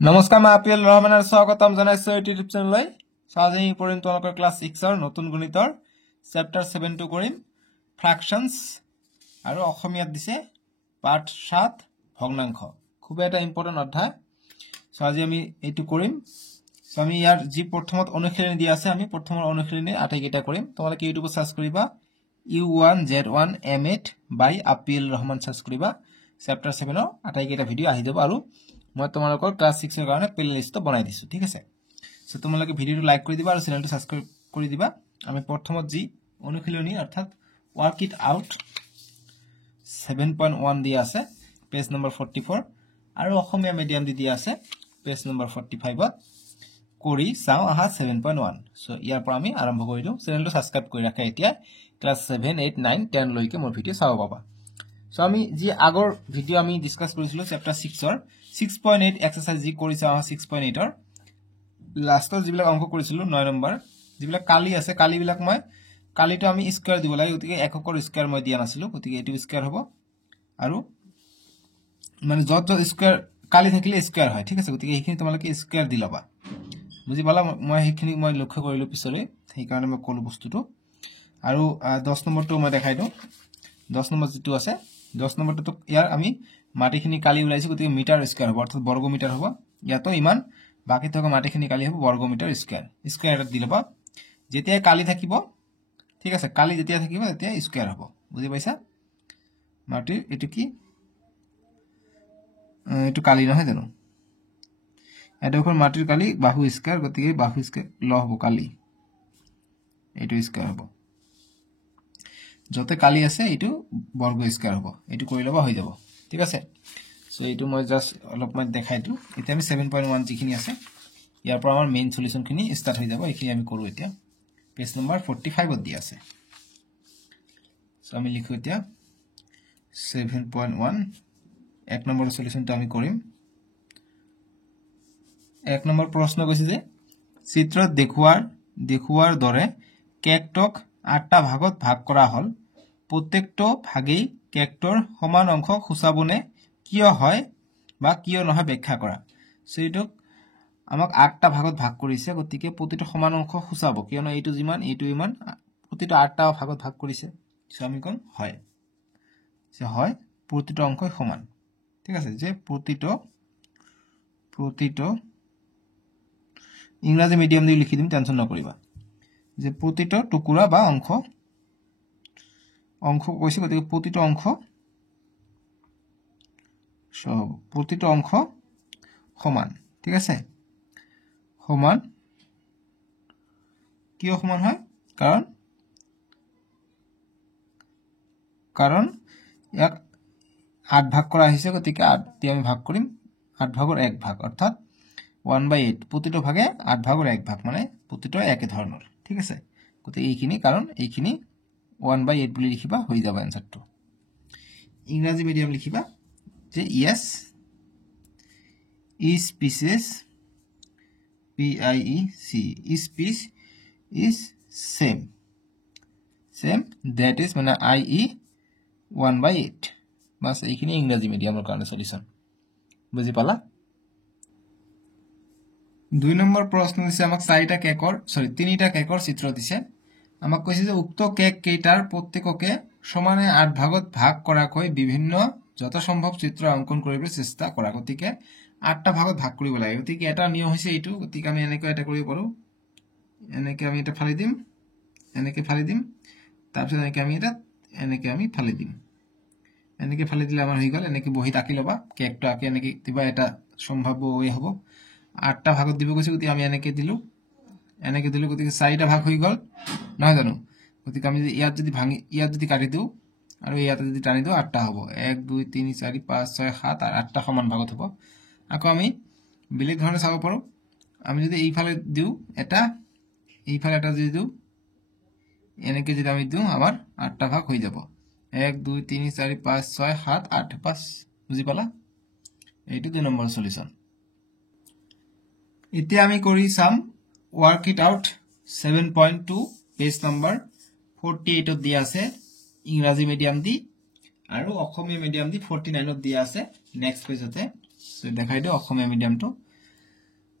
নমস্কাৰ মই আপিল ৰহমানৰ স্বাগতম জনাইছো ইউটিউব চেনেললৈ আজি পঢ়িম তোমালোকৰ ক্লাছ 6 ৰ নতুন গণিতৰ চেপ্টাৰ 7 টো কৰিম ফ্ৰেকশনস আৰু অসমীয়াত দিছে পাৰ্ট 7 ভগ্নাংশ খুব এটা ইম্পৰ্টেন্ট অধ্যায় সো আজি আমি এইটো কৰিম সো আমি ইয়াৰ যি প্ৰথমত অনুশীলনী দিয়া আছে আমি প্ৰথমৰ অনুশীলনী আটাইকেইটা কৰিম তোমালোকে ইউটিউবত সাৰ্চ কৰিবা U1Z1 M8 বাই আপিল ৰহমান সাৰ্চ কৰিবা চেপ্টাৰ 7 ৰ আটাইকেইটা ভিডিও আহি যাব আৰু মই তোমালোকৰ ক্লাস 6 ৰ কাৰণে প্লেলিষ্ট বনাই দিছো ঠিক আছে সো তোমালোকে ভিডিওটো লাইক কৰি দিবা আৰু চেনেলটো সাবস্ক্ৰাইব কৰি দিবা আমি প্ৰথমত যি অনুশীলনী অৰ্থাৎ ওয়াৰ্ক ইট আউট 7.1 দিয়া আছে পেজ নম্বৰ 44 আৰু অসমীয়া মিডিয়াম দি দিয়া আছে পেজ নম্বৰ 45 ত কৰি চাও আহা 7.1 সো ইয়াৰ পৰা আমি আৰম্ভ কৰিলো চেনেলটো সাবস্ক্ৰাইব কৰি ৰাখা এতিয়া ক্লাস 7 8 9 10 লৈকে মোৰ ভিডিও চাও পাবা সো আমি যি আগৰ ভিডিও আমি ডিসকাস কৰিছিলো চেপ্টাৰ 6 ৰ 6.8 এক্সাৰসাইজ যি কৰিছা 6.8 ৰ লাষ্টৰ যিবিলাক অংক কৰিছিলো 9 নম্বৰ যিবিলাক কালি আছে কালি বিলাক মই কালিটো আমি স্কয়াৰ দিব লাগে গতিকে এককৰ স্কয়াৰ মই দিয়া নাছিলো গতিকে এটো স্কয়াৰ হ'ব আৰু মানে যত স্কয়াৰ কালি থাকিলে স্কয়াৰ হয় ঠিক আছে গতিকে এইখিনি তোমালোকে স্কয়াৰ দি লবা বুজি পালা মই এইখিনি মই লক্ষ্য কৰিলো পিছৰে সেই কাৰণে মই কলো বস্তুটো আৰু 10 নম্বৰটো মই দেখাই দিও 10 নম্বৰ যেটো আছে 10 নম্বৰটো ইয়াৰ আমি মাটিখিনি কালি উলাইছি গতিকে মিটাৰ স্কয়াৰ হ'ব অৰ্থাৎ বৰ্গ মিটাৰ হ'ব ইয়াতো ইমান বাকি থকা মাটিখিনি কালি হ'ব বৰ্গ মিটাৰ স্কয়াৰ স্কয়াৰ এটা দি লবা যেতিয়া কালি থাকিব ঠিক আছে কালি যেতিয়া থাকিব তেতিয়া স্কয়াৰ হ'ব বুজি পাইছা মাটিৰ এটো কি এটো কালি নহয় জানো এডোখৰ মাটিৰ কালি বাহু স্কয়াৰ গতিকে বাহু স্কয়াৰ ল হ'ব কালি এটো স্কয়াৰ হ'ব যতে কালি আছে এটো বৰ্গ স্কয়াৰ হ'ব এটো কৰি লবা হৈ যাব ঠিক আছে সো এটো মই জাস্ট অলপমান দেখাই দিও এতিয়া আমি 7.1 যিখিনি আছে ইয়াৰ পৰা আমাৰ মেইন সলিউশন খিনি স্টাৰ্ট হৈ যাব এইখিনি আমি কৰো এতিয়া পেজ নম্বৰ 45 ত দি আছে সো আমি লিখো এতিয়া 7.1 এক নম্বৰ সলিউশনটো আমি কৰিম এক নম্বৰ প্ৰশ্ন কৈছে যে চিত্ৰত দেখুৱাৰ দৰে কেকটক 8টা ভাগত ভাগ কৰা হল প্ৰত্যেকটো ভাগেই কেকটৰ সমান অংশ খুচাবনে কিয় হয় বা কিয় নহয় ব্যাখ্যা কৰা সো এটো আমাক 8টা ভাগত ভাগ কৰিছে গতিকে প্ৰতিটো সমান অংশ খুচাব কিয়নো এইটো যিমান এইটো ইমান প্ৰতিটো 8টা ভাগত ভাগ কৰিছে সো আমি কোন হয় যে হয় প্ৰতিটো অংশই সমান ঠিক আছে যে প্ৰতিটো ইংৰাজী মিডিয়াম দি লিখি দিম টেনচন নকৰিবা যে প্ৰতিটো টুকুৰা বা অংশ কৈছে গতিকে প্ৰতিটো অংশ সমান ঠিক আছে সমান কিয় সমান হয় কাৰণ ইয়াক 8 ভাগ কৰা হৈছে গতিকে 8 দি আমি ভাগ কৰিম 8 ভাগৰ 1 ভাগ অৰ্থাৎ 1/8 প্ৰতিটো ভাগে 8 ভাগৰ 1 ভাগ মানে প্ৰতিটো একে ধৰণৰ ঠিক আছে গতিকে এইখিনি কাৰণ এইখিনি 1/8 বুলি লিখিবা হৈ যাব আনসাৰটো ইংৰাজী মিডিয়াম লিখিবা যে yes each pieces PIEC each piece is same that is মানে IE 1/8 বাস এইখিনি ইংৰাজী মিডিয়ামৰ কাৰণে সলিউশন বুজি পালা 2 নম্বৰ প্ৰশ্ন দিছে আমাক 3টা কেকৰ চিত্ৰ দিছে আমাক কৈছে যে উক্ত কেক কেইটাৰ প্ৰত্যেককে সমানে 8 ভাগত ভাগ কৰাকৈ বিভিন্ন যত সম্ভৱ চিত্ৰ অঙ্কন কৰিবলৈ চেষ্টা কৰা গতিকে 8টা ভাগত ভাগ কৰিব লাগে গতিকে এটা নিয়ম হৈছে এইটো গতিকে আমি এনেকৈ এটা কৰিব পাৰো এনেকৈ আমি এটা ফালি দিম তাৰপিছত এনেকৈ আমি ফালি দিম এনেকৈ ফালি দিলে আমাৰ হৈ গল এনেকৈ বহি আঁকি লবা কেকটো আঁকি এনেকৈ দিবা এটা সম্ভাব্য ওয়ে হ'ব 8টা ভাগত দিব কৈছে গতিকে আমি এনেকৈ দিলো গতিকে 4টা ভাগ হৈ গল নহয় জানো গতিকে আমি ইয়াত যদি কাটি দিও আৰু ইয়াত যদি টানি দিও 8টা হ'ব 1 2 3 4 5 6 7 আৰু 8টা সমান ভাগত হ'ব আকৌ আমি বেলেগ ধৰণে চাব পাৰো আমি যদি এইফালে দিও এটা এইফালে এটা যদি দিও এনেকৈ যদি আমি দিও আমাৰ 8টা ভাগ হৈ যাব 1 2 3 4 5 6 7 8 5 বুজি পালা এইটো 2 নম্বৰ সলিউশন এতিয়া আমি কৰি চাম work it out 7.2 page number 48 ত দিয়া আছে ইংৰাজী মিডিয়াম দি আৰু অসমীয়া মিডিয়াম দি 49 ত দিয়া আছে নেক্সট পেজতে সো দেখাই দিও অসমীয়া মিডিয়ামটো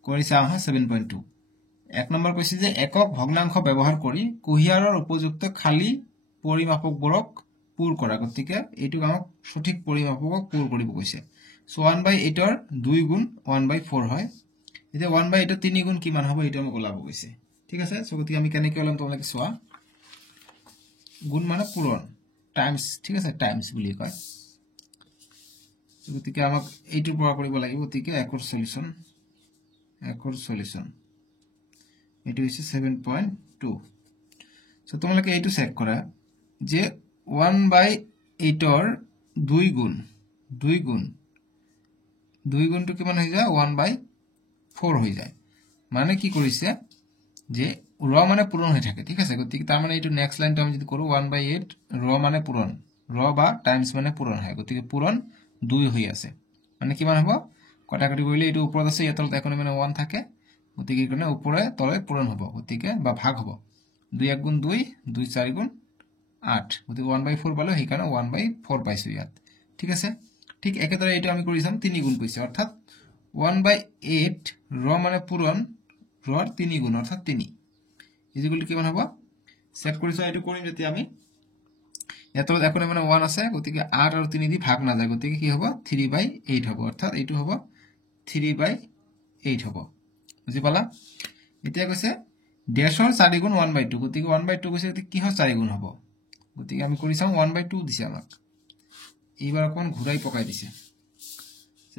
কৰি চাওঁ হা 7.2 এক নম্বৰ কৈছে যে একক ভগ্নাংশ ব্যৱহাৰ কৰি কুহিয়াৰৰ উপযুক্ত খালি পৰিমাপকবোৰক পুৰ কৰা গতিকে এইটো আমাক সঠিক পৰিমাপকক পুৰ কৰিব কৈছে সো 1/8 ৰ 2 গুণ 1/4 হয় এতিয়া 1/8 ৰ 3 গুণ কিমান হ'ব এইটো আমাক ওলাব কৈছে ঠিক আছে সো গতিকে আমি কেনেকৈ ওলাম তোমালোকে চোৱা গুণ মানে পূৰণ টাইমছ ঠিক আছে টাইমছ বুলি কয় সো গতিকে আমাক এইটোৰ পৰা কৰিব লাগিব গতিকে একৰ সলিউশন এইটো হৈছে 7.2 সো তোমালোকে এইটো চেক কৰা যে 1/8 ৰ 2 গুণ গুণটো কিমান হৈ যায় 1/4 হৈ যায় মানে কি কৰিছে যে ৰ মানে পূৰণ হৈ থাকে ঠিক আছে গতিকে তাৰ মানে এইটো নেক্সট লাইনটো আমি যদি কৰো 1/8 ৰ মানে পূৰণ ৰ বা টাইমছ মানে পূৰণ হয় গতিকে পূৰণ 2 হৈ আছে মানে কিমান হ'ব কটাকটি কৰিলে এইটো ওপৰত আছে ইয়াত তলত এখনে মানে 1 থাকে গতিকে ইকনে ওপৰে তলে পূৰণ হ'ব গতিকে বা ভাগ হ'ব 2 1 গুণ 2 2 4 গুণ 8 গতিকে 1/4 পালো সেইকাৰণে 1/4 পাইছো ইয়াত ঠিক আছে ঠিক একেদৰে এইটো আমি কৰি চাম 3 গুণ কৈছে অৰ্থাৎ 1/8 ৰ মানে পূৰণ ৰৰ 3 গুণ অৰ্থাৎ 3 ইকুৱেল টু কিমান হ'ব চেক কৰিছো এইটো কৰিম যেতিয়া আমি ইয়াত তলত এখনে মানে 1 আছে গতিকে 8 আৰু 3 দি ভাগ না যায় গতিকে কি হ'ব 3/8 হ'ব অৰ্থাৎ এইটো হ'ব 3/8 হ'ব বুজি পালা এতিয়া কৈছে ডেশৰ 4 গুণ 1/2 গতিকে 1/2 কৈছে গতিকে কিহৰ 4 গুণ হ'ব গতিকে আমি কৰি চাম 1/2 দিছে আমাক এইবাৰ অকন ঘূৰাই পকাই দিছে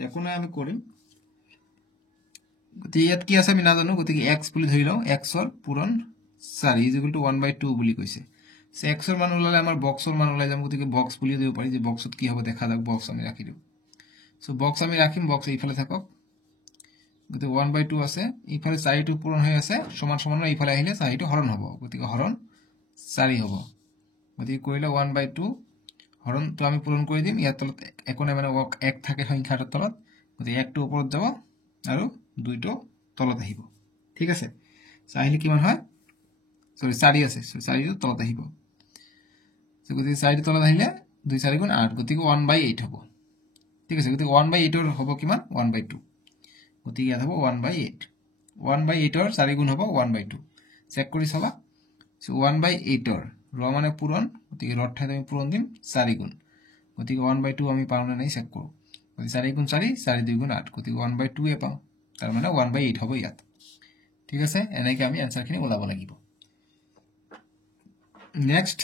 একোনে আমি কৰিম গতিকে ইয়াত কি আছে আমি নাজানো গতিকে x বুলি ধৰি লও x ৰ পূৰণ 4 ইকুৱেল টু 1/2 বুলি কৈছে সো x ৰ মান ওলালে আমাৰ বক্সৰ মান ওলাই যাম গতিকে বক্স বুলি দিব পাৰি যে বক্সত কি হ'ব দেখা যাক বক্স আমি ৰাখি দিও সো বক্স আমি ৰাখিম বক্স এইফালে থাকক গতিকে 1/2 আছে এইফালে 4 টো পূৰণ হৈ আছে সমান সমান এইফালে আহিলে 4 টো হৰণ হ'ব গতিকে হৰণ 4 হ'ব গতিকে কৰিলে 1/2 হৰণ তো আমি পূৰণ কৰি দিম ইয়াত তলত একোনে মানে 1 থাকে সংখ্যাৰ তলত গতিকে 1 টো ওপৰত যাব আৰু 2 টো তলত আহিব ঠিক আছে চাইলে কিমান হয় সৰি 4 আছে 4 টো তলত আহিব সো গতিকে 4 টো তলত আহিলে 2 4 গুণ 8 গতিকে 1/8 হ'ব ঠিক আছে গতিকে 1/8 ৰ হ'ব কিমান 1/2 গতিকে ইয়াত হ'ব 1/8 1/8 ৰ 4 গুণ হ'ব 1/2 চেক কৰি চাবা সো 1/8 ৰ ৰ মানে পূৰণ গতিকে ৰ ঠাইত আমি পূৰণ দিম 4 গুণ গতিকে 1/2 আমি পাও না নাই চেক কৰো গতিকে 4 গুণ 4 4 2 গুণ 8 গতিকে 1/2 এ পাও তাৰ মানে 1/8 হ'ব ইয়াত ঠিক আছে এনেকৈ আমি আনসাৰখিনি ওলাব লাগিব নেক্সট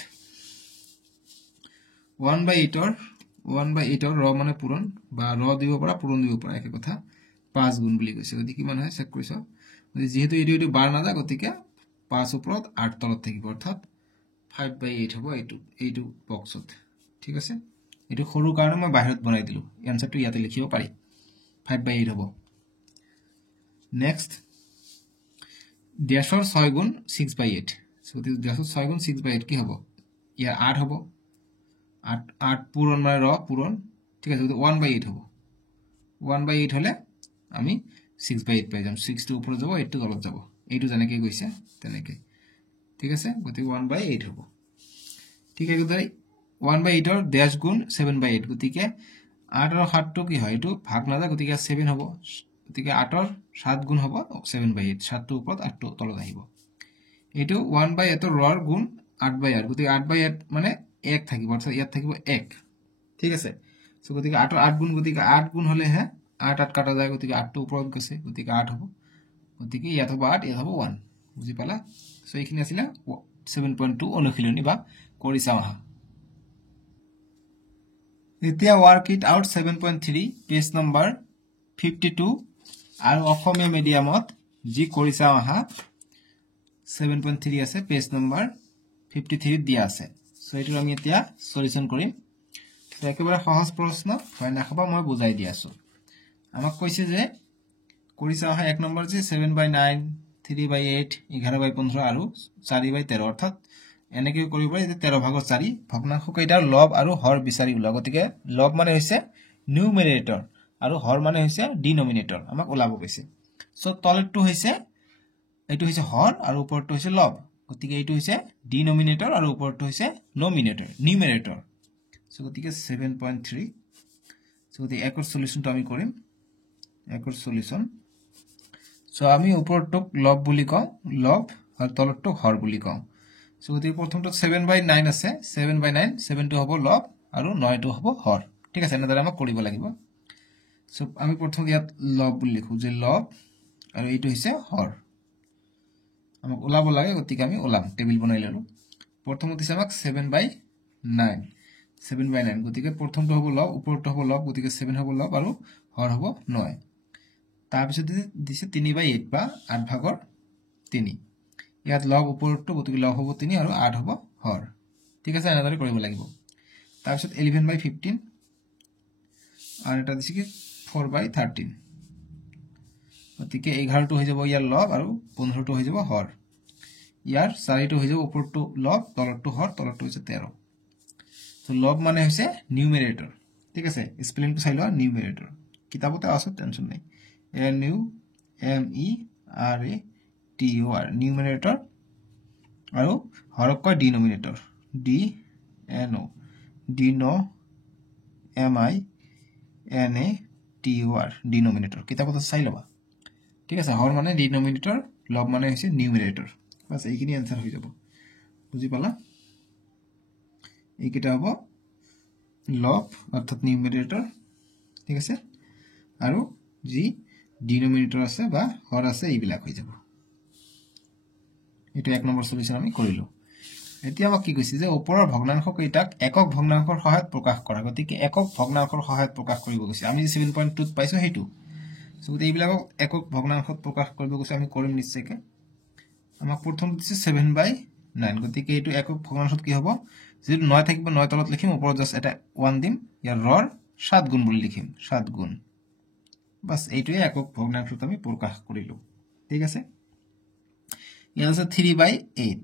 1/8 ৰ ৰ মানে পূৰণ বা ৰ দিব পৰা পূৰণ দিব পৰা একে কথা 5 গুণ বুলি কৈছে গতিকে কিমান হয় চেক কৰিছ যেহেতু এইটো বাৰ না যায় গতিকে 5 ওপৰত 8 তলত থাকিব অৰ্থাৎ 5/8 হ'ব এইটো বক্সত ঠিক আছে এইটো সৰু কাৰণে মই বাহিৰত বনাই দিলো আনসাৰটো ইয়াতে লিখিব পাৰি 5/8 হ'ব নেক্সট ডেশৰ 6 গুণ 6/8 সো ডেশৰ 6 গুণ 6/8 কি হ'ব ইয়াৰ 8 হ'ব 8 পূৰণ মানে ৰ পূৰণ ঠিক আছে 1/8 হ'ব 1/8 হলে আমি 6/8 পাই যাম 6 টো ওপৰত যাব 8 টো তলত যাব এইটো জানেকে গৈছে তেনেকে ঠিক আছে গতিকে 1/8 হ'ব ঠিক আছে গতিকে 1/8 ৰ ডেশ গুণ 7/8 গতিকে 8 আৰু 7 টো কি হয় এইটো ভাগ না যায় গতিকে 7 হ'ব গতিকে 8 ৰ 7 গুণ হ'ব 7/8 7 টো ওপৰত 8 টো তলত আহিব এইটো 1/8 ৰ ৰ গুণ 8/8 গতিকে 8/8 মানে 1 থাকিব অৰ্থাৎ ইয়াত থাকিব 1 ঠিক আছে সো গতিকে 8 ৰ 8 গুণ গতিকে 8 গুণ হলে হে 8 8 কাটা যায় গতিকে 8 টো ওপৰত গৈছে গতিকে 8 হ'ব গতিকে ইয়াত হ'ব 8 ইয়াত হ'ব 1 বুজি পালা সো এইখিনি আছিল 7.2 অনুশীলনী বা কৰি চাও আহা এতিয়া work it out 7.3 page number 52 আৰু অসমীয়া মিডিয়ামত যি কৰি চাও আহা 7.3 আছে পেজ নম্বৰ 53 দিয়া আছে সো এইটো আমি এতিয়া সলিউশন কৰিম তো একেবাৰে সহজ প্ৰশ্ন হয় না খবা মই বুজাই দি আছো আমাক কৈছে যে কৰি চাও আহা এক নম্বৰ যে 7/9 3/8 11/15 আৰু 4/13 অৰ্থাৎ এনেকৈ কৰিব পাৰি 13 ভাগৰ 4 ভগ্নাংশ কেইটাৰ লব আৰু হৰ বিচাৰি উলা গতিকে লব মানে হৈছে নিউমাৰেটৰ আৰু হৰ মানে হৈছে ডিনোমিনেটৰ আমাক ওলাব কৈছে সো তলটো হৈছে এইটো হৈছে হৰ আৰু ওপৰটো হৈছে লব গতিকে এইটো হৈছে ডিনোমিনেটৰ আৰু ওপৰটো হৈছে নিউমাৰেটৰ সো গতিকে 7.3 সো গতিকে একৰ সলিউশনটো আমি কৰিম একৰ সলিউশন সো আমি ওপৰটোক লব বুলি কওঁ লব আৰু তলৰটোক হৰ বুলি কওঁ সো গতিকে প্ৰথমটো 7/9 আছে 7/9 7টো হ'ব লব আৰু 9টো হ'ব হৰ ঠিক আছে এনেদৰে আমাক কৰিব লাগিব সো আমি প্ৰথম ইয়াত লব বুলি লিখো যে লব আৰু এইটো হৈছে হৰ আমাক ওলাব লাগে গতিকে আমি ওলাম টেবিল বনাই ললো প্ৰথমত দিছে আমাক 7/9 7/9 গতিকে প্ৰথমটো হ'ব লব ওপৰটো হ'ব লব গতিকে 7 হ'ব লব আৰু হৰ হ'ব 9 তাৰপিছত দিছে 3/8 বা 8 ভাগৰ 3 ইয়াত লব ওপৰটো গতিকে লব হ'ব 3 আৰু 8 হ'ব হৰ ঠিক আছে এনেদৰে কৰিব লাগিব তাৰপিছত 11/15 আৰু এটা দিছে কি 4/13 গতিকে 11টো হৈ যাব ইয়াৰ লব আৰু 15টো হৈ যাব হৰ ইয়াৰ 4টো হৈ যাব ওপৰটো লব তলৰটো হৰ তলৰটো হৈছে 13 সো লব মানে হৈছে নিউমেৰেটৰ ঠিক আছে স্পেলিংটো চাই লোৱা নিউমেৰেটৰ কিতাপতে আছে টেনচন নাই NUMERATOR নিউমেৰেটৰ আৰু হৰক কয় ডিনোমিনেটৰ DNO ডিনোমিনেটৰ কিতাপত চাই লবা ঠিক আছে হৰ মানে ডিনোমিনেটৰ লব মানে হৈছে নিউমেৰেটৰ বাস এইখিনি আনসাৰ হৈ যাব বুজি পালা এইকেইটা হ'ব লব অৰ্থাৎ নিউমেৰেটৰ ঠিক আছে আৰু যি ডিনোমিনেটৰ আছে বা হৰ আছে এইবিলাক হৈ যাব এটো এক নম্বৰ সলিউশন আমি কৰিলো এতিয়া আমাক কি কৈছে যে ওপৰৰ ভগ্নাংশ কেইটাক একক ভগ্নাংশৰ সহায়ত প্ৰকাশ কৰা গতিকে একক ভগ্নাংশৰ সহায়ত প্ৰকাশ কৰিব কৈছে আমি 7.2 ত পাইছো হেতু সো এইবিলাক একক ভগ্নাংশত প্ৰকাশ কৰিব কৈছে আমি কৰিম নিশ্চয়কৈ আমাক প্ৰথম দিছে 7/9 গতিকে এটো একক ভগ্নাংশত কি হ'ব যদি 9 থাকিব 9 তলত লিখিম ওপৰত জাস্ট এটা 1 দিম ইয়াৰ ৰৰ 7 গুণ বুলি লিখিম 7 গুণ বাস এইটোৱে একক ভগ্নাংশত আমি প্ৰকাশ কৰিলো ঠিক আছে ইয়াৰ আছে 3/8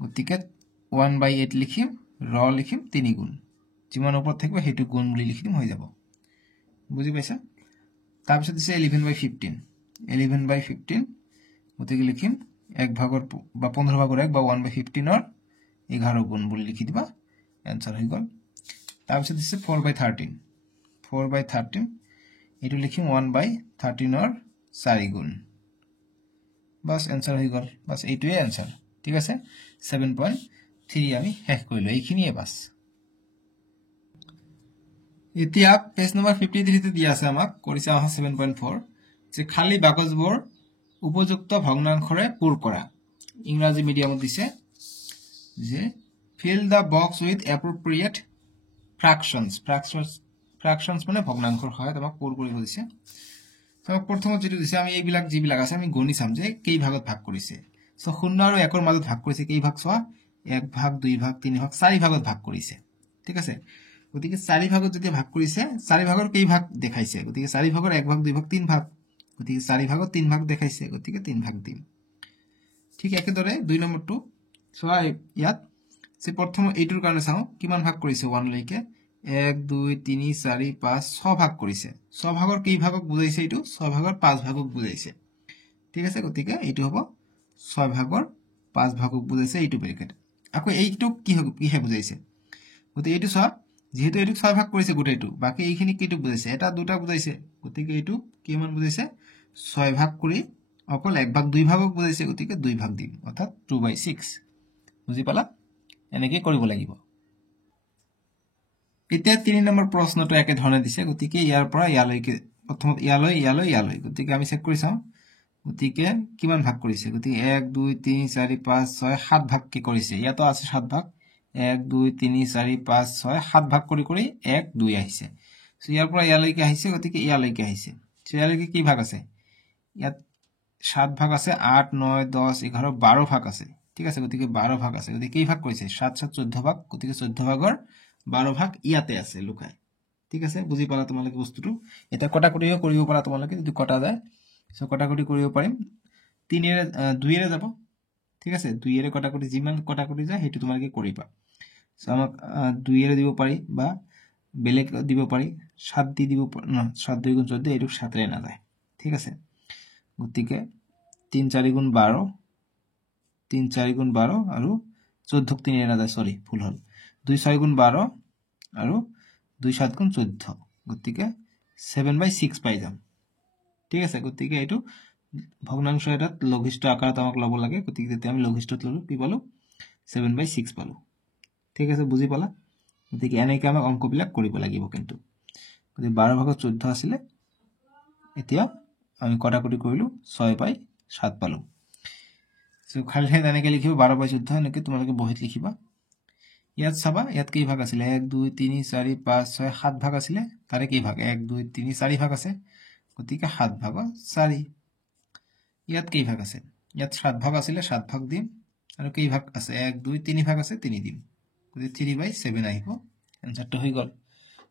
গতিকে 1/8 লিখিম ৰ লিখিম 3 গুণ যিমান ওপৰত থাকিব হেতু গুণ বুলি লিখি দিম হৈ যাব বুজি পাইছা তাৰপিছত দিছে 11/15 গতিকে লিখিম 1 ভাগৰ বা 15 ভাগৰ 1 বা 1/15 ৰ 11 গুণ বুলি লিখি দিবা आंसर হৈ গল তাৰপিছত দিছে 4/13 এটো লিখিম 1/13 ৰ 4 গুণ বাস आंसर হৈ গল বাস এইটোৱে आंसर ঠিক আছে 7.3 আমি শেষ কৰিলো এইখিনিয়ে বাস এতিয়া পেজ নম্বৰ 53 তে দিয়া আছে আমাক কৰিছে আহা 7.4 যে খালি বাকচবোৰ উপযুক্ত ভগ্নাংশৰে পূৰ কৰা ইংৰাজী মিডিয়ামত দিছে যে fill the box with appropriate fractions মানে ভগ্নাংশৰ সহায়ত আমাক পূৰ কৰিব দিছে তো প্ৰথমত যেটো দিছে আমি এইবিলাক যিবিলাক আছে আমি গণি চাম যে কেই ভাগত ভাগ কৰিছে সো 0 আৰু 1 ৰ মাজত ভাগ কৰিছে কেই ভাগ চোৱা 1 ভাগ 2 ভাগ 3 ভাগ 4 ভাগত ভাগ কৰিছে ঠিক আছে গতিকে 4 ভাগত যদি ভাগ কৰিছে 4 ভাগৰ কেই ভাগ দেখাইছে গতিকে 4 ভাগৰ 1 ভাগ 2 ভাগ 3 ভাগ গতিকে 4 ভাগত 3 ভাগ দেখাইছে গতিকে 3 ভাগ দিম ঠিক একেদৰে 2 নম্বৰটো চোৱা ইয়াত সে প্ৰথম এইটোৰ কাৰণে চাও কিমান ভাগ কৰিছে 1 লৈকে 1 2 3 4 5 6 ভাগ কৰিছে 6 ভাগৰ কেই ভাগক বুজাইছে এইটো 6 ভাগৰ 5 ভাগক বুজাইছে ঠিক আছে গতিকে এইটো হ'ব 6 ভাগৰ 5 ভাগক বুজাইছে এইটো ব্ৰেকেট আকৌ এইটো কি হ'ব কি হে বুজাইছে গতিকে এইটো চোৱা যেহেতু এইটো 6 ভাগ কৰিছে গোটেইটো বাকি এইখিনি কিটো বুজাইছে এটা দুটা বুজাইছে গতিকে এইটো কিমান বুজাইছে 6 ভাগ কৰি অকল 1 ভাগ 2 ভাগক বুজাইছে গতিকে 2 ভাগ দিম অৰ্থাৎ 2/6 বুজি পালা এনেকৈ কৰিব লাগিব এতিয়া 3 নম্বৰ প্ৰশ্নটো একে ধৰণে দিছে গতিকে ইয়াৰ পৰা ইয়ালৈকে প্ৰথমত ইয়ালৈ গতিকে আমি চেক কৰি চাম গতিকে কিমান ভাগ কৰিছে গতিকে 1 2 3 4 5 6 7 ভাগ কি কৰিছে ইয়াতো আছে 7 ভাগ 1 2 3 4 5 6 7 ভাগ কৰি 1 2 আহিছে সো ইয়াৰ পৰা ইয়ালৈকে আহিছে গতিকে ইয়ালৈকে আহিছে সো ইয়ালৈকে কি ভাগ আছে ইয়াত 7 ভাগ আছে 8 9 10 11 12 ভাগ আছে ঠিক আছে গতিকে 12 ভাগ আছে গতিকে কি ভাগ কৰিছে 7 7 14 ভাগ গতিকে 14 ভাগৰ 12 ভাগ ইয়াতে আছে লুকাই ঠিক আছে বুজি পালা তোমালোকে বস্তুটো এটা কটাকটিও কৰিব পাৰা তোমালোকে যদি কটা যায় সো কটাকটি কৰিব পাৰিম 3 এৰে 2 এৰে যাব ঠিক আছে 2 এৰে কটাকটি যিমান কটাকটি যায় হেতু তোমালোকে কৰিবা সো আমাক 2 এৰে দিব পাৰি বা বেলেগ দিব পাৰি 7 দি দিব না 7 2 গুণ 14 এটো 7 ৰে না যায় ঠিক আছে গতিকে 3 4 গুণ 12 3 4 গুণ 12 আৰু 14 3 এৰা যায় সৰি ভুল হল 2 6 গুণ 12 আৰু 2 7 গুণ 14 গতিকে 7/6 পাই যাম ঠিক আছে গতিকে এটো ভগ্নাংশ এটাত লঘিষ্ঠ আকাৰত আমাক ল'ব লাগে গতিকে তেতিয়া আমি লঘিষ্ঠত ল'লো কি পালো 7/6 পালো ঠিক আছে বুজি পালা গতিকে এনেকৈ আমাক অংকবিলাক কৰিব লাগিব কিন্তু গতিকে 12/14 আছিলে এতিয়া আমি কটাকটি কৰিলো 6/7 পালো সো খালি ঠাইত এনেকৈ লিখিব 12/14 এনেকৈ তোমালোকে বহিত লিখিবা ইয়াত চাবা ইয়াত কেই ভাগ আছিলে 1 2 3 4 5 6 7 ভাগ আছিলে তাৰে কেই ভাগ 1 2 3 4 ভাগ আছে গতিকে 7 ভাগৰ 4 ইয়াত কেই ভাগ আছে ইয়াত 7 ভাগ আছিলে 7 ভাগ দিম আৰু কেই ভাগ আছে 1 2 3 ভাগ আছে 3 দিম গতিকে 3/7 আহিব এনসারটো হৈ গল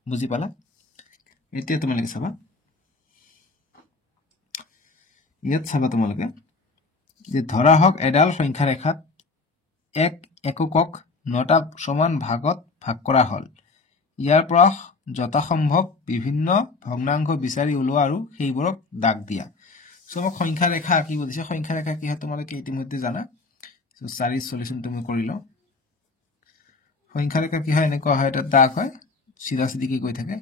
বুজি পালা এতিয়া তোমালোকে চাবা ইয়াত চাবা তোমালোকে যে ধৰা হওক এডাল সংখ্যা ৰেখাত এক এককক 9টা সমান ভাগত ভাগ কৰা হল ইয়াৰ পৰা যথাসম্ভৱ বিভিন্ন ভগ্নাংশ বিচাৰি উলোৱা আৰু সেইবোৰক দাগ দিয়া সো আমাক সংখ্যা ৰেখা আঁকিব দিছে সংখ্যা ৰেখা কি হয় তোমালোকে ইতিমধ্যে জানা সো 4 সলিউশন তুমি কৰি লও সংখ্যা ৰেখা কি হয় এনেকুৱা হয় এটা দাগ হয় সিধা সিধি গৈ থাকে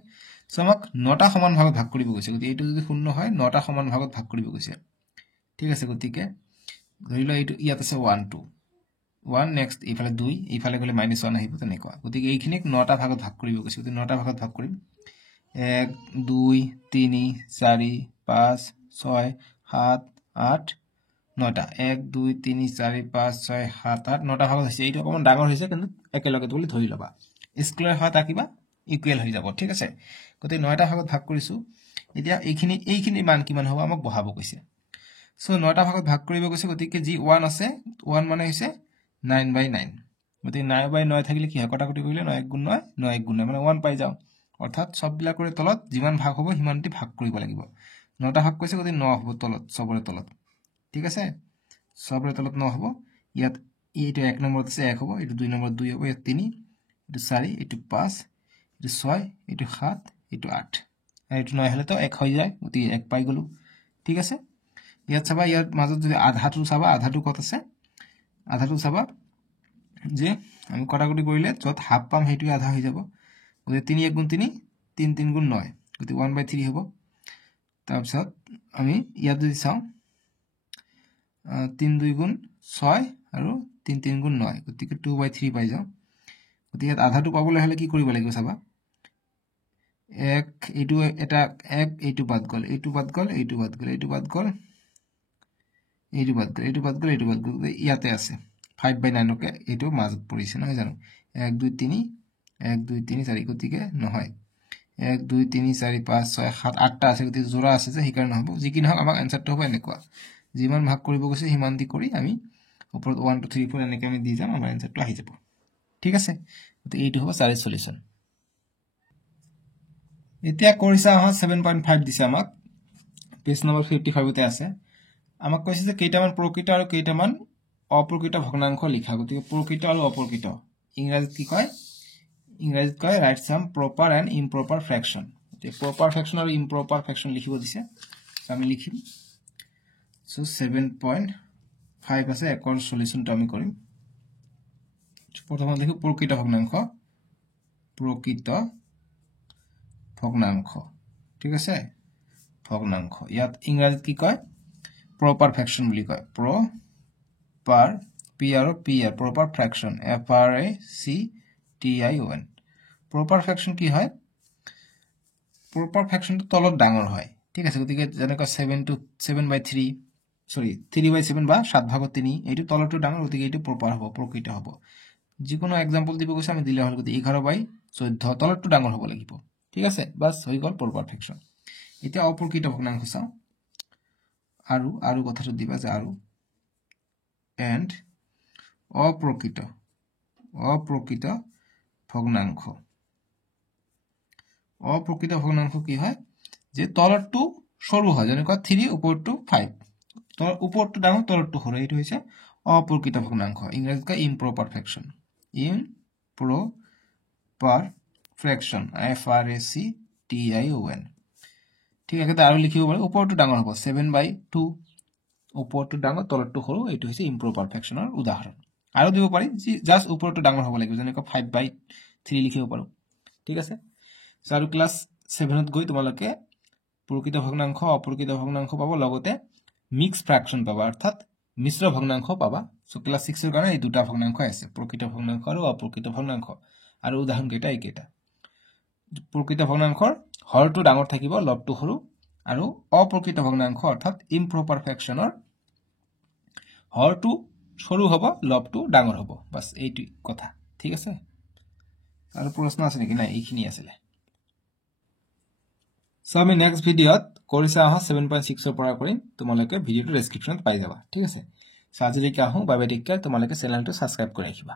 সো আমাক 9টা সমান ভাগত ভাগ কৰিব গৈছে গতি এইটো যদি শূন্য হয় 9টা সমান ভাগত ভাগ কৰিব গৈছে ঠিক আছে গতিকে ধৰি লও এইটো ইয়াত আছে 1 2 1 নেক্সট ইফালে 2 ইফালে গলে -1 আহিব তেনেকুৱা গতিকে এইখিনিক 9টা ভাগত ভাগ কৰিব গৈছে গতি 9টা ভাগত ভাগ কৰিম 1 2 3 4 5 6 7 8 9টা 1 2 3 4 5 6 7 8 9টা ভাগত হৈছে এইটো অকমান ডাঙৰ হৈছে কিন্তু একেলগে বুলি ধৰি লবা স্কয়াৰ হয় তাকিবা ইকুৱেল হৈ যাব ঠিক আছে গতি 9টা ভাগত ভাগ কৰিছো এতিয়া এইখিনি মান কিমান হ'ব আমাক বহাব কৈছে সো 9টা ভাগত ভাগ কৰিব গৈছে গতিকে যি 1 আছে 1 মানে হৈছে 9/9 গতি 9/9 থাকিলে কি হয় কটাকটি কৰিলে 9 * 9 9 * 9 মানে 1 পাই যাও অৰ্থাৎ সববিলাকৰ তলত যিমান ভাগ হ'ব হিমানটি ভাগ কৰিব লাগিব 9টা ভাগ কৈছে গতি 9 হ'ব তলত সবৰে তলত ঠিক আছে সবৰে তলত 9 হ'ব ইয়াত এইটো 1 নম্বৰত আছে 1 হ'ব এইটো 2 নম্বৰত 2 হ'ব ইয়াত 3 এইটো 4 এইটো 5 এইটো 6 এইটো 7 এইটো 8 আৰু এইটো 9 হলে তো 1 হৈ যায় গতি 1 পাই গলো ঠিক আছে ইয়াত চাবা ইয়াত মাজত যদি আধাটো চাবা আধাটো কত আছে আধাটো চাবা যে আমি কটাকটি কৰিলে যত হাফ পাম হেইটো আধা হৈ যাব গতি 3 1 * 3 3 3 * 9 গতি 1/3 হ'ব তাৰ পিছত আমি ইয়াত যদি চাও 3 2 * 6 আৰু 3 3 * 9 গতিকে 2/3 পাই যাও গতি ইয়াত আধাটো পাবলৈ হলে কি কৰিব লাগিব চাবা 1 এইটো এটা 1 এইটো বাদ গল এইটো বাদ গল এইটো বাদ গল এইটো বাদ গল এইটো বাদ গল এইটো বাদ গল এইটো বাদ গল ইয়াতে আছে 5/9 কে এইটো মাজত পৰিছে নহয় জানো 1 2 3 1 2 3 4 গতিকে নহয় 1 2 3 4 5 6 7 8টা আছে গতি জোড়া আছে যে হিকাৰণে হ'ব যি কি নহক আমাক আনসাৰটো হ'ব এনেকুৱা যিমান ভাগ কৰিব গৈছে হিমান দি কৰি আমি ওপৰত 1 2 3 4 এনেকৈ আমি দি যাম আমাৰ আনসাৰটো আহি যাব ঠিক আছে গতি এইটো হ'ব 4 সলিউশন এতিয়া কৰিছা আহা 7.5 দিছে আমাক পেজ নম্বৰ 55 তে আছে আমাক কৈছে যে কেইটামান প্ৰকৃত আৰু কেইটামান অপ্ৰকৃত ভগ্নাংশ লিখা গতিকে প্ৰকৃত আৰু অপ্ৰকৃত ইংৰাজীত কি কয় ইংৰাজীত কয় ৰাইট সাম প্ৰপাৰ এণ্ড ইম্প্ৰপাৰ ফ্ৰেকশন গতিকে প্ৰপাৰ ফ্ৰেকশন আৰু ইম্প্ৰপাৰ ফ্ৰেকশন লিখিব দিছে আমি লিখিম সো 7.5 আছে একৰ সলিউশনটো আমি কৰিম প্ৰথমে লিখো প্ৰকৃত ভগ্নাংশ ঠিক আছে ভগ্নাংশ ইয়াত ইংৰাজীত কি কয় proper fraction বুলি কয় proper p আৰু p r proper fraction f r a c t i o n proper fraction কি হয় proper fraction তো তলত ডাঙৰ হয় ঠিক আছে গতিকে যেনেকৈ 7/3 সৰি 3/7 বা 7 ভাগত 3 এইটো তলটো ডাঙৰ গতিকে এইটো proper হ'ব প্ৰকৃত হ'ব যিকোনো एग्जांपल দিব কৈছে আমি দিলে হল গতি 11/14 তলটো ডাঙৰ হ'ব লাগিব ঠিক আছে বাস হৈ গল proper fraction এতিয়া অপ্ৰকৃত ভগ্নাংশ চাও আৰু কথাটো দিবা যে আৰু এন্ড অপ্ৰকৃত ভগ্নাংশ অপ্ৰকৃত ভগ্নাংশ কি হয় যে তলটো সৰু হয় যেনেকৈ 3 ওপৰটো 5 তো ওপৰটো ডাঙৰ তলটো সৰু এইটো হৈছে অপ্ৰকৃত ভগ্নাংশ ইংৰাজীত কয় ইম্প্ৰপাৰ ফ্ৰেকশন ইম্প্ৰপাৰ ফ্ৰেকশন f r a c t i o n ঠিক আছে আৰু লিখিব পাৰো ওপৰটো ডাঙৰ হ'ব 7/2 ওপৰটো ডাঙৰ তলটো সৰু এইটো হৈছে ইম্প্ৰপাৰ ফ্ৰেকশনৰ উদাহৰণ আৰু দিব পাৰি জাস্ট ওপৰটো ডাঙৰ হ'ব লাগিব যেনেকৈ 5/3 লিখিব পাৰো ঠিক আছে আৰু ক্লাস 7 ত গৈ তোমালোকে প্ৰকৃত ভগ্নাংশ অপ্ৰকৃত ভগ্নাংশ পাব লগতে মিক্স ফ্ৰেকশন পাবা অৰ্থাৎ মিশ্ৰ ভগ্নাংশ পাবা সো ক্লাস 6 এৰ কাৰণে এই দুটা ভগ্নাংশ আছে প্ৰকৃত ভগ্নাংশ আৰু অপ্ৰকৃত ভগ্নাংশ আৰু উদাহৰণ কেইটা এইকেইটা প্ৰকৃত ভগ্নাংশৰ হৰটো ডাঙৰ থাকিব লবটো সৰু আৰু অপ্ৰকৃত ভগ্নাংশ অৰ্থাৎ ইম্প্ৰপাৰ ফ্ৰেকশনৰ হৰটো সৰু হ'ব লবটো ডাঙৰ হ'ব বাস এইটো কথা ঠিক আছে আৰু প্ৰশ্ন আছে নেকি নাই এইখিনি আছিল সো আমি নেক্সট ভিডিওত কৰিছা আহা 7.6 ৰ পৰা কৰিম তোমালোকে ভিডিওটো ডেসক্ৰিপচনত পাই যাবা ঠিক আছে সো আজিলৈকে আহো বাবে টেক কেয়াৰ তোমালোকে চেনেলটো সাবস্ক্ৰাইব কৰি ৰাখিবা